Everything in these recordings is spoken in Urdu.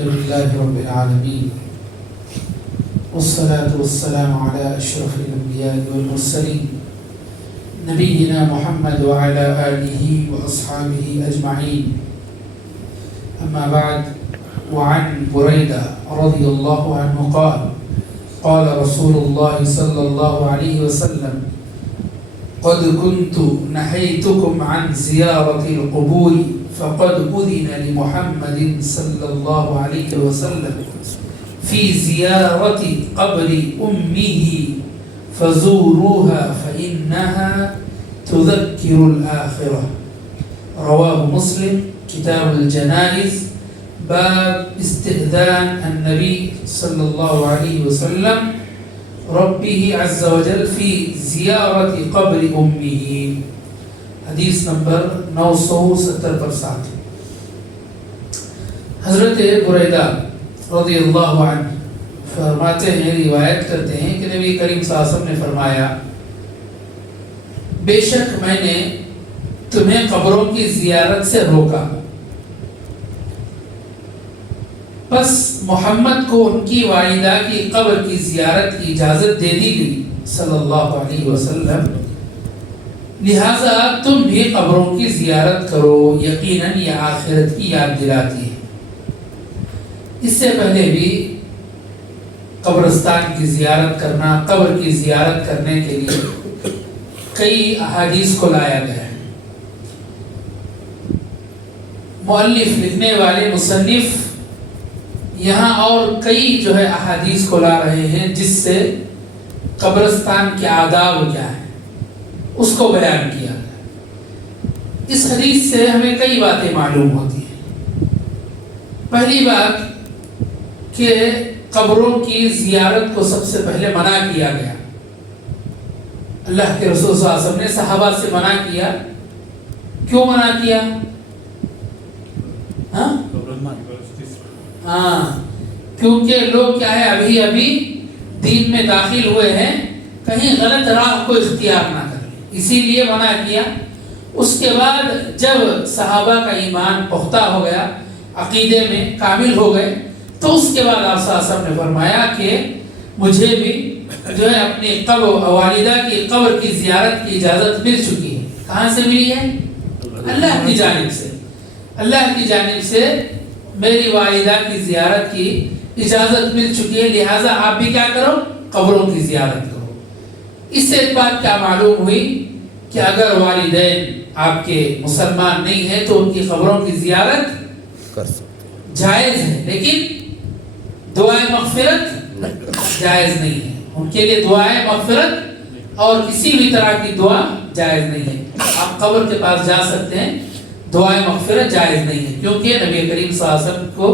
لله رب العالمين والصلاة والسلام على أشرف الأنبياء والمرسلين نبينا محمد وعلى آله وأصحابه أجمعين. أما بعد، وعن بريدة رضي الله عنه قال قال رسول الله صلى الله عليه وسلم قد كنت نهيتكم عن زيارة القبور فقد أذن لمحمد صلى الله عليه وسلم في زيارة قبر أمه فزوروها فإنها تذكر الآخرة. رواه مسلم كتاب الجنائز باب استئذان النبي صلى الله عليه وسلم ربه عز وجل في زیارت قبر امه. حدیث نمبر 970 پر ساتھ. حضرت بریدہ رضی اللہ عنہ فرماتے ہیں، روایت کرتے ہیں کہ نبی کریم صلی اللہ علیہ وسلم نے فرمایا، بے شک میں نے تمہیں قبروں کی زیارت سے روکا، بس محمد کو ان کی والدہ کی قبر کی زیارت کی اجازت دے دی گئی صلی اللہ علیہ وسلم، لہذا تم بھی قبروں کی زیارت کرو، یقیناً یہ آخرت کی یاد دلاتی ہے۔ اس سے پہلے بھی قبرستان کی زیارت کرنا، قبر کی زیارت کرنے کے لیے کئی احادیث کو لایا گیا ہے۔ مؤلف لکھنے والے مصنف یہاں اور کئی احادیث کو لا رہے ہیں جس سے قبرستان کے آداب کیا ہیں اس کو بیان کیا گیا۔ اس حدیث سے ہمیں کئی باتیں معلوم ہوتی ہیں۔ پہلی بات کہ قبروں کی زیارت کو سب سے پہلے منع کیا گیا۔ اللہ کے رسول صلی اللہ علیہ وسلم نے صحابہ سے منع کیا۔ کیوں منع کیا؟ کیونکہ لوگ کیا ہے ابھی دین میں داخل ہوئے ہیں، کہیں غلط راہ کو اختیار نہ کریں، اسی لیے منع کیا۔ اس کے بعد جب صحابہ کا ایمان پختہ ہو گیا، عقیدے میں کامل ہو گئے، تو اس کے بعد آپ صلی اللہ علیہ وسلم نے فرمایا کہ مجھے بھی اپنی والدہ کی قبر کی زیارت کی اجازت مل چکی ہے۔ کہاں سے ملی ہے؟ اللہ کی جانب سے۔ اللہ کی جانب سے میری والدہ کی زیارت کی اجازت مل چکی ہے، لہٰذا آپ بھی کیا کرو؟ قبروں کی زیارت کرو۔ اس سے ایک بات کیا معلوم ہوئی کہ اگر والدین آپ کے مسلمان نہیں ہیں تو ان کی قبروں کی زیارت جائز ہے، لیکن دعائے مغفرت جائز نہیں ہے۔ ان کے لیے دعائے مغفرت اور کسی بھی طرح کی دعا جائز نہیں ہے۔ آپ قبر کے پاس جا سکتے ہیں، دعائے مغفرت جائز نہیں ہے، کیونکہ نبی کریم صلی اللہ علیہ وسلم کو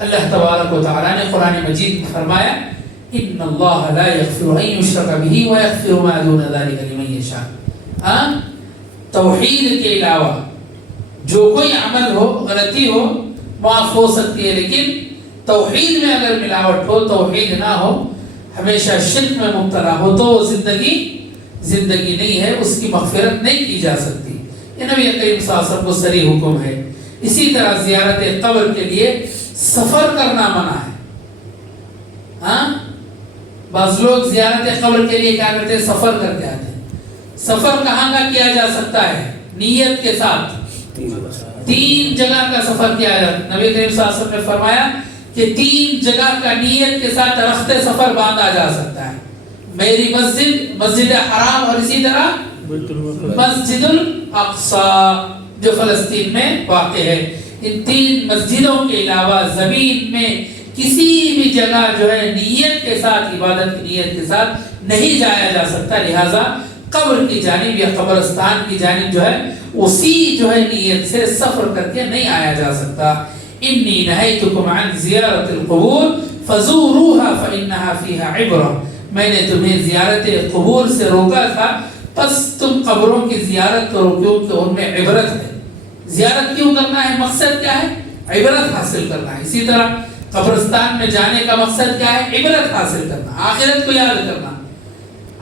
اللہ تبارک و تعالیٰ نے قرآن مجید میں فرمایا ان اللہ لا یغفر ان یشرک بہ ویغفر ما دون ذلک لمن یشاء۔ توحید کے علاوہ جو کوئی عمل ہو، غلطی ہو، معاف ہو سکتی ہے، لیکن توحید میں اگر ملاوٹ ہو، توحید نہ ہو، ہمیشہ شرک میں مبتلا ہو، تو وہ زندگی نہیں ہے، اس کی مغفرت نہیں کی جا سکتی۔ یہ نبی کریم صلی اللہ علیہ وسلم کو صریح حکم ہے۔ اسی طرح زیارت قبر کے لیے سفر کرنا منع ہے۔ بعض لوگ زیارت قبر کے لیے کیا کرتے ہیں؟ سفر کرتے آتے ہیں۔ سفر کہاں کا کیا جا سکتا ہے؟ نیت کے ساتھ 3 جگہ کا سفر کیا جاتا ہے۔ نبی کریم صلی اللہ علیہ وسلم نے فرمایا کہ 3 جگہ کا نیت کے ساتھ رخت سفر باندھا جا سکتا ہے۔ میری مسجد حرام، اور اسی طرح مسجد الاقصی جو فلسطین میں واقع ہے۔ ان 3 مسجدوں کے علاوہ زمین میں کسی بھی جگہ نیت کے ساتھ، عبادت کی نیت کے ساتھ نہیں جایا جا سکتا، لہٰذا قبر کی جانب یا قبرستان کی جانب اسی نیت سے سفر کر کے نہیں آیا جا سکتا۔ انی نہیتکم عن زیارت القبور فزوروها فإنها فيها عبرہ۔ میں نے تمہیں زیارت قبور سے روکا تھا، پس تم قبروں کی زیارت کرو، کیونکہ ان میں عبرت ہے۔ زیارت کیوں کرنا ہے؟ مقصد کیا ہے؟ عبرت حاصل کرنا ہے۔ اسی طرح قبرستان میں جانے کا مقصد کیا ہے؟ عبرت حاصل کرنا، آخرت کو یاد کرنا۔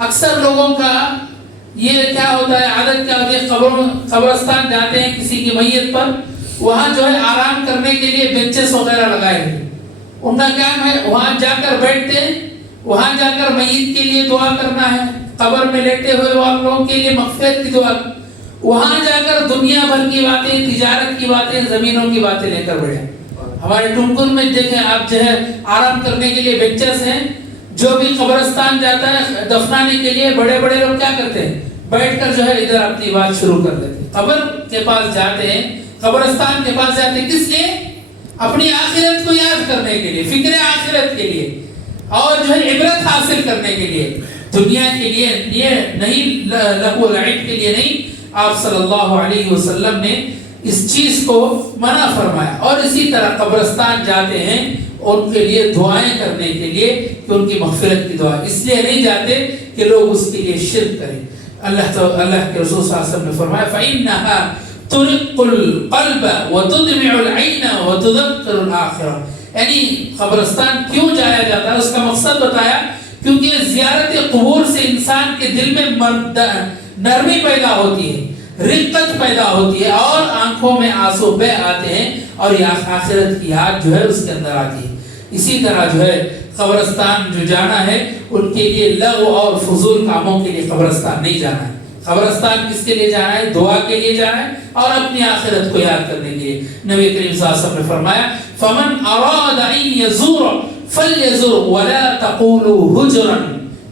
اکثر لوگوں کا یہ کیا ہوتا ہے، عادت کیا ہوتی ہے، قبرستان جاتے ہیں کسی کی میت پر، وہاں آرام کرنے کے لیے بینچز وغیرہ لگائے ہیں، ان کا کام ہے وہاں جا کر بیٹھتے ہیں، وہاں جا کر میت کے لیے دعا کرنا ہے، قبر میں لیٹے ہوئے لوگوں کے لیے مغفرت کی دعا، وہاں جا کر دنیا بھر کی باتیں، تجارت کی باتیں، زمینوں کی باتیں لے کر بیٹھے۔ ہمارے ٹمکن میں دیکھیں آپ جو ہے آرام کرنے کے لیے بینچز ہیں، جو بھی قبرستان جاتا ہے دفنانے کے لیے بڑے بڑے لوگ کیا کرتے ہیں، بیٹھ کر جو ہے ادھر اپنی بات شروع کر دیتے ہیں۔ قبر کے پاس جاتے ہیں، قبرستان کے پاس جاتے ہیں، کس لیے؟ اپنی آخرت کو یاد کرنے کے لیے، فکر آخرت کے لیے، اور جو ہے عبرت حاصل کرنے کے لیے، دنیا کے لیے یہ نہیں، لہو و لعب کے لیے نہیں۔ آپ صلی اللہ علیہ وسلم نے اس چیز کو منع فرمایا۔ اور اسی طرح قبرستان جاتے ہیں ان کے لیے دعائیں کرنے کے لیے کہ ان کی مغفرت کی دعا، اس لیے نہیں جاتے کہ لوگ اس کے لیے شرک کریں۔ اللہ کے رسول صلی اللہ علیہ وسلم نے فرمایا فَإِنَّهَا تُرِقُّ الْقَلْبَ وَتُدْمِعُ الْعَيْنَ وَتُذَكِّرُ الْآخِرَةَ، یعنی قبرستان کیوں جایا جاتا ہے، اس کا مقصد بتایا، کیونکہ زیارت قبور سے انسان کے دل میں نرمی پیدا ہوتی ہے، رقت پیدا ہوتی ہے، اور آنکھوں میں آنسو بہ آتے ہیں، اور یہ آخرت کی یاد جو ہے اس کے اندر آتی ہے۔ اسی طرح جو ہے قبرستان جو جانا ہے ان کے لیے لغو اور فضول کاموں کے لیے قبرستان نہیں جانا ہے۔ قبرستان کس کے لیے جانا ہے؟ دعا کے لیے جانا ہے اور اپنی آخرت کو یاد کرنے کے لیے۔ نبی کریم صلی اللہ علیہ وسلم نے فرمایا فَمَنْ أَرَادَ أَن يَزُورَ فَلْيَزُرْ وَلَا تَقُولُوا هُجْرًا،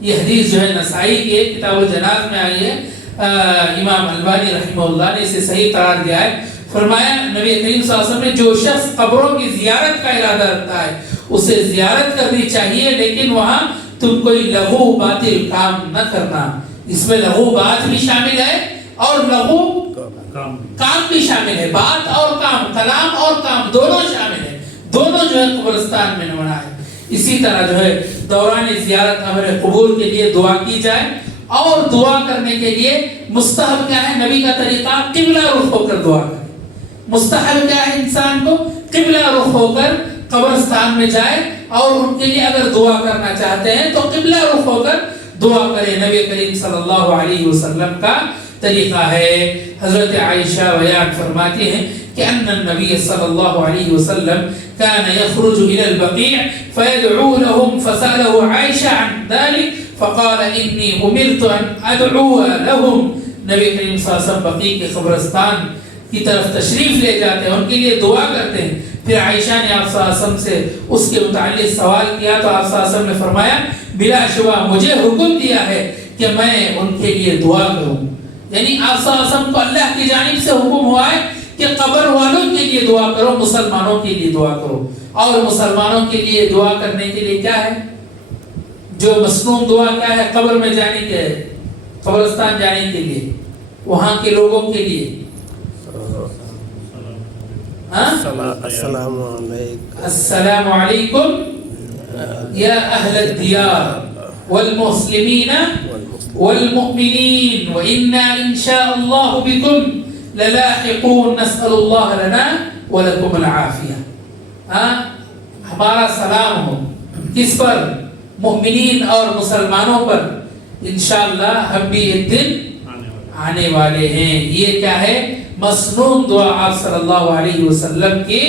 یہ حدیث جو ہے نسائی کے کتاب الجناز میں آئی ہے، امام البانی رحمہ اللہ نے اسے صحیح قرار دیا ہے۔ فرمایا نبی کریم صلی اللہ علیہ وسلم نے جو شخص قبروں کی زیارت کا ارادہ رکھتا ہے اسے زیارت کرنی چاہیے، لیکن وہاں تم کوئی لغو باطل کام نہ کرنا۔ اس میں لغو بات بھی شامل ہے اور لغو کام بھی شامل ہے، بات اور کام، کلام اور کام دونوں شامل ہیں، دونوں جو ہے قبرستان میں منع ہے۔ اسی طرح جو ہے دوران زیارت امر قبول کے لیے دعا کی جائے، اور دعا کرنے کے لیے مستحب کیا ہے؟ نبی کا طریقہ قبلہ رخ ہو کر دعا کرے۔ مستحب کیا ہے؟ انسان کو قبلہ رخ ہو کر قبرستان میں جائے اور ان کے لیے اگر دعا کرنا چاہتے ہیں تو قبلہ رخ ہو کر دعا کرے۔ نبی کریم صلی اللہ علیہ وسلم کا طریقہ ہے۔ حضرت عائشہ بیان فرماتی ہیں کہ ان النبی صلی اللہ علیہ وسلم كان يخرج الى البقيع فيدعو لهم، فسأله عائشہ عن ذلك فقال انی امرت ان ادعو لهم۔ نبی کریم صلی اللہ علیہ وسلم بقیع کے قبرستان کی طرف تشریف لے جاتے ہیں، ان کے لیے دعا کرتے ہیں۔ پھر عائشہ نے آپ صلی اللہ علیہ وسلم سے اس کے متعلق سوال کیا تو آپ صلی اللہ علیہ وسلم نے فرمایا بلا شبہ مجھے حکم دیا ہے کہ میں ان کے لیے دعا کروں۔ یعنی آپ صلی اللہ علیہ وسلم کو اللہ کی جانب سے حکم ہوا ہے کہ قبر والوں کے لیے دعا کرو، مسلمانوں کے لیے دعا کرو۔ اور مسلمانوں کے لیے دعا کرنے کے لیے کیا ہے؟ جو مسنون دعا کیا ہے؟ قبر میں جانے کے، قبرستان جانے کے لیے، وہاں کے لوگوں کے لیے السلام علیکم، السلام علیکم یا اہل الدیار والمسلمین والمؤمنین وإنا ان شاء اللہ بكم للاحقون نسأل اللہ لنا ولکم العافیہ۔ ہمارا سلام ہو کس پر؟ مؤمنین اور مسلمانوں پر، انشاءاللہ ہم بھی ایک دن آنے والے ہیں۔ یہ کیا ہے؟ مسنون دعا آپ صلی اللہ علیہ وسلم کی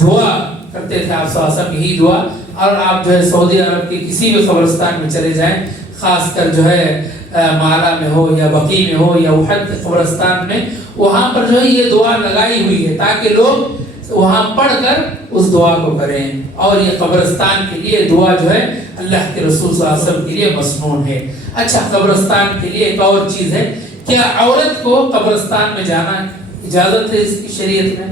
دعا کرتے تھے، آپ صلی اللہ علیہ وسلم یہی دعا۔ اور آپ جو ہے سعودی عرب کے کسی بھی قبرستان میں چلے جائیں، خاص کر جو ہے مالا میں ہو یا بقیع میں ہو یا احد کے قبرستان میں، وہاں پر جو ہے یہ دعا لگائی ہوئی ہے تاکہ لوگ وہاں پڑھ کر اس دعا کو کریں۔ اور یہ قبرستان کے لیے دعا جو ہے اللہ کے رسول صلی اللہ علیہ وسلم کے لیے مسنون ہے۔ اچھا، قبرستان کے لیے ایک اور چیز ہے، کیا عورت کو قبرستان میں جانا اجازت ہے اس کی شریعت میں؟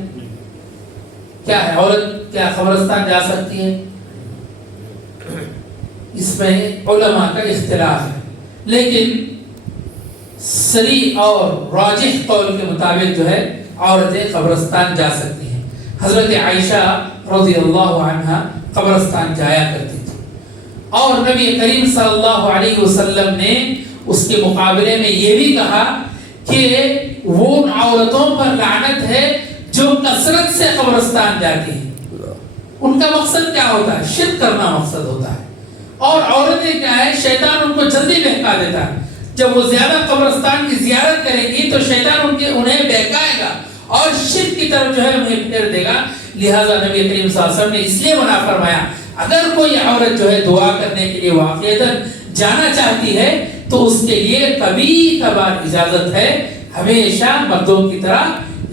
کیا ہے، عورت کیا قبرستان جا سکتی ہے؟ اس میں علماء کا اختلاف ہے، لیکن صریح اور راجح قول کے مطابق جو ہے عورتیں قبرستان جا سکتی ہیں۔ حضرت عائشہ رضی اللہ عنہا قبرستان جایا کرتی تھی، اور نبی کریم صلی اللہ علیہ وسلم نے اس کے مقابلے میں یہ بھی کہا کہ وہ عورتوں پر لعنت ہے جو کثرت سے قبرستان جاتی ہیں۔ ان کا مقصد کیا ہوتا ہے؟ شرک کرنا مقصد ہوتا ہے، اور عورتیں کیا ہے؟ شیطان ان کو جلدی بہکا دیتا ہے۔ جب وہ زیادہ قبرستان کی زیارت کریں گی تو شیطان انہیں بہکائے گا اور شرک کی طرف جو ہے انہیں پھیر دے گا. لہذا نبی کریم صلی اللہ علیہ وسلم نے اس لیے منع فرمایا اگر کوئی عورت جو ہے دعا کرنے کے لیے واقعتاً جانا چاہتی ہے تو اس کے لیے کبھی کبھار اجازت ہے, ہمیشہ مردوں کی طرح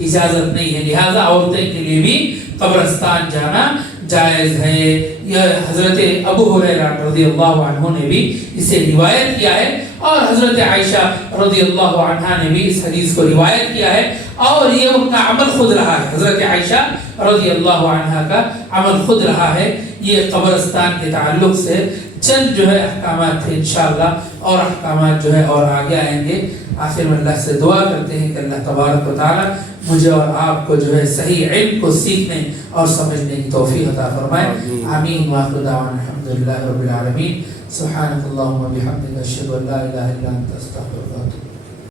اجازت نہیں ہے. لہذا عورتیں کے لیے بھی قبرستان جانا جائز ہے. یہ حضرت ابو ہریرہ رضی اللہ عنہ نے بھی اسے روایت کیا ہے اور حضرت عائشہ رضی اللہ عنہا نے بھی اس حدیث کو روایت کیا ہے اور یہ ان کا عمل خود رہا ہے. حضرت عائشہ رضی اللہ عنہا کا عمل خود رہا ہے. یہ قبرستان کے تعلق سے چند جو ہے احکامات تھے, انشاءاللہ اور احکامات جو ہے اور آگے آئیں گے. آخر میں اللہ سے دعا کرتے ہیں کہ اللہ تبارک و تعالی مجھے اور آپ کو جو ہے صحیح علم کو سیکھنے اور سمجھنے کی توفیق عطا فرمائے. آمین. وآخر دعوانا الحمدللہ رب العالمین. سبحانک اللہم و بحمدک اشہد ان لا الہ الا انت استغفرک و اتوب